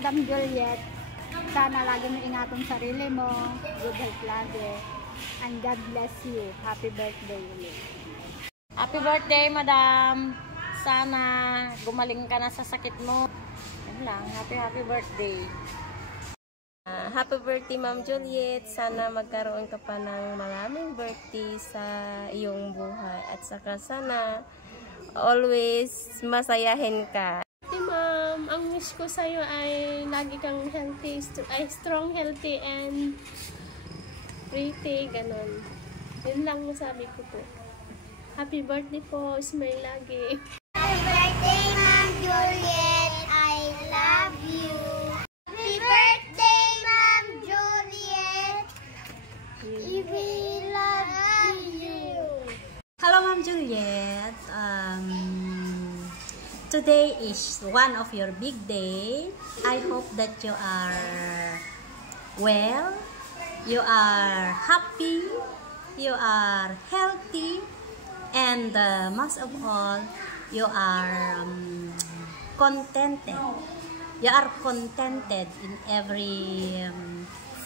Madam Juliet. Sana lagi mo ingatan sarili mo. Good health lagi. And God bless you. Happy birthday ulit. Happy birthday, Madam. Sana gumaling ka na sa sakit mo. Yan lang. Happy birthday. Happy birthday, Ma'am Juliet. Sana magkaroon ka pa ng maraming birthday sa iyong buhay. At saka sana always masayahin ka. Ma'am, ang wish ko sa'yo ay lagi kang healthy, strong, healthy, and pretty, ganon. Yun lang masabi ko po. Happy birthday po, smile lagi. Happy birthday, Ma'am Juliet. I love you. Happy birthday, Ma'am Juliet. We love you. Hello, Ma'am Juliet. Today is one of your big day. I hope that you are well, you are happy, you are healthy, and most of all, you are contented. You are contented in every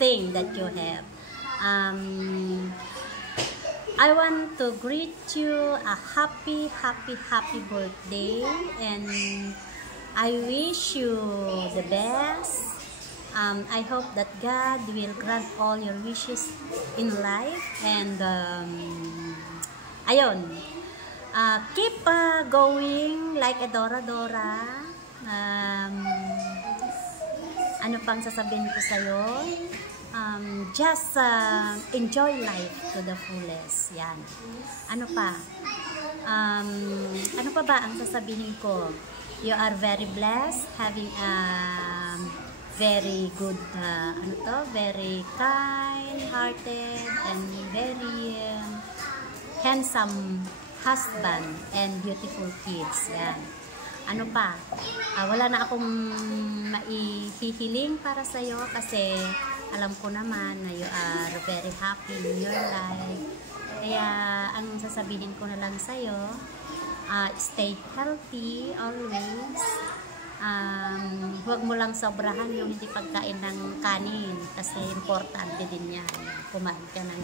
thing that you have. I want to greet you a happy birthday, and I wish you the best. I hope that God will grant all your wishes in life, and ayun, keep going like a Dora. Ano pang sasabihin ko sa'yo? Just enjoy life to the fullest. Yan. Ano pa? Ano pa ba ang sasabihin ko? You are very blessed, having a very good, very kind-hearted and very handsome husband and beautiful kids. Yan. Ano pa? Wala na akong maihihiling para sa'yo kasi alam ko naman na you are very happy in your life. Kaya ang sasabihin ko na lang sa'yo, stay healthy always. Huwag mo lang sobrahan yung hindi pagkain ng kanin kasi importante din yan. Kumain ka ng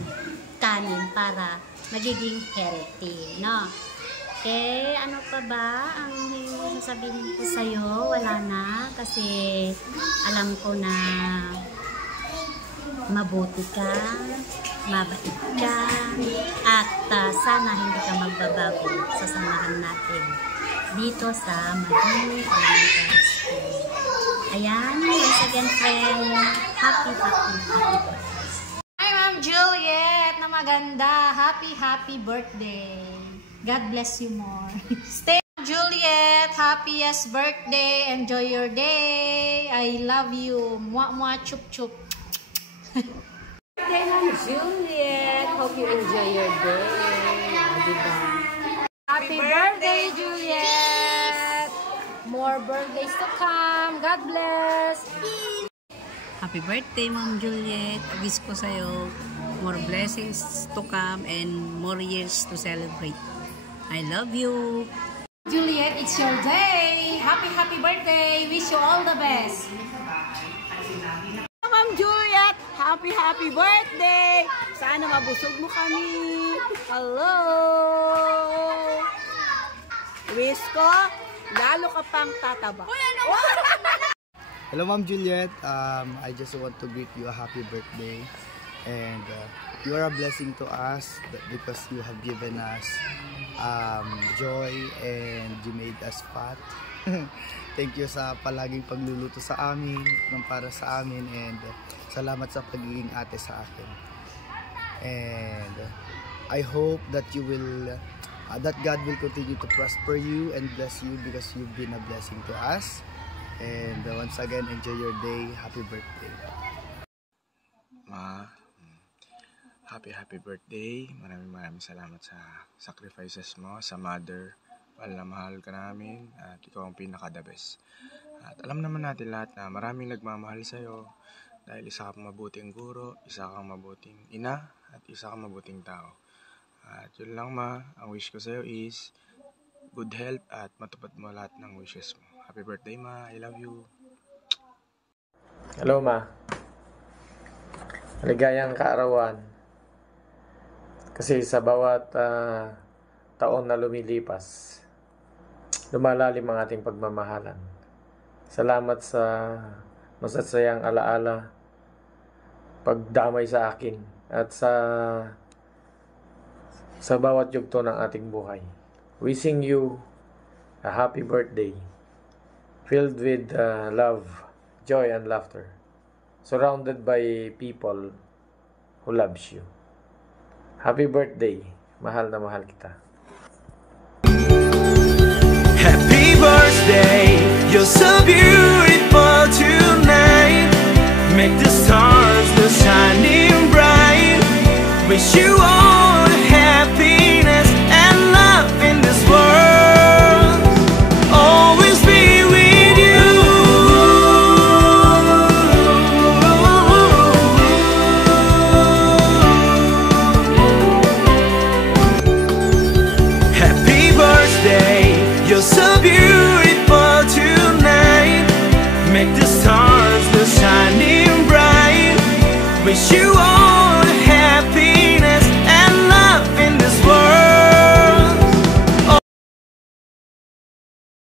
kanin para magiging healthy, no? Okay, ano pa ba ang sasabihin ko sa'yo? Wala na kasi alam ko na mabuti ka, mabait ka, at sana hindi ka magbabago sa samahan natin dito sa Madini Elementary School. Ayan, once again friend, happy birthday. Hi, Ma'am Juliet na maganda. Happy birthday. God bless you more. Stay, Juliet. Happiest birthday. Enjoy your day. I love you. Mwah, chup, chup. Hey, Ma'am Juliet. Hope you enjoy your day. Diba? Happy birthday, Juliet. More birthdays to come. God bless. Happy birthday, Ma'am Juliet. Wish ko sa'yo more blessings to come and more years to celebrate. I love you. Juliet, it's your day. Happy birthday. Wish you all the best. Ma'am Juliet, happy birthday. Sana mabusog mo kami. Hello. Wish ko, lalo ka pang tataba. Hello, Ma'am Juliet. I just want to greet you a happy birthday. And you are a blessing to us because you have given us joy and you made us fat. Thank you sa palaging pagluluto sa amin, ng para sa amin, and salamat sa pagiging ate sa akin. And I hope that you will, that God will continue to prosper you and bless you because you've been a blessing to us. And once again, enjoy your day. Happy birthday. Ma, happy birthday. Maraming salamat sa sacrifices mo sa mother. Mahal na mahal ka namin at ikaw ang pinaka-the best. At alam naman natin lahat na maraming nagmamahal sa'yo dahil isa kang mabuting guro, isa kang mabuting ina, at isa kang mabuting tao. At yun lang ma, ang wish ko sa'yo is good health at matupad mo lahat ng wishes mo. Happy birthday ma, I love you. Hello, Ma. Maligayang kaarawan. Kasi sa bawat taon na lumilipas, lumalalim ang ating pagmamahalan. Salamat sa masasayang alaala, pagdamay sa akin, at sa bawat yugto ng ating buhay. Wishing you a happy birthday, filled with love, joy, and laughter, surrounded by people who loves you. Happy birthday, mahal na mahal kita. Happy birthday, you're so beautiful tonight. Make the stars look shining bright. Wish you all the happiness and love in this world. Always be with you. Happy birthday, you're so beautiful tonight. Make the stars look shining bright. Wish you all